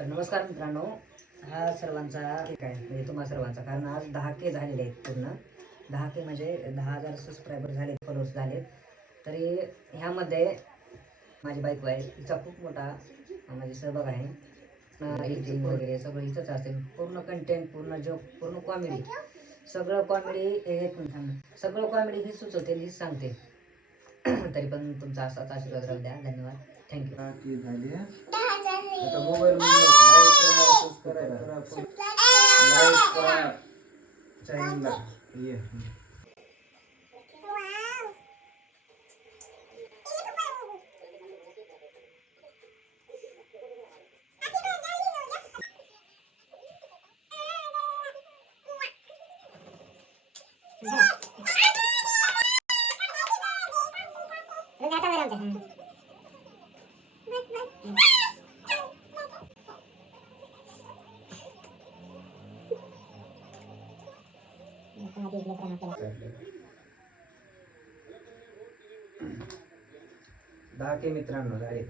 तर नमस्कार मित्रांनो, हा सर्वांचा काय म्हणजे तुम्हा सर्वांचा, कारण आज 10K झालेले आहेत. पूर्ण 10K म्हणजे 10,000 सबस्क्रायबर झाले, फॉलोअर्स झालेत. तरी ह्यामध्ये माझी बायको आहे, तिचा खूप मोठा म्हणजे सहभाग आहे. एडिटिंग वगैरे सगळं हिचंच असेल. पूर्ण कंटेंट, पूर्ण जोक, पूर्ण कॉमेडी, सगळं कॉमेडी. एक मिनिट, सगळं कॉमेडी ही सुचवते, हीच सांगते. तरी पण तुमचा असाच आशीर्वाद राहू द्या. धन्यवाद, थँक्यू. आता मोबाईल लाईक करा, सबस्क्राईब करा, लाईक करा चॅनलला. ये दहा के मित्रांनो झाले.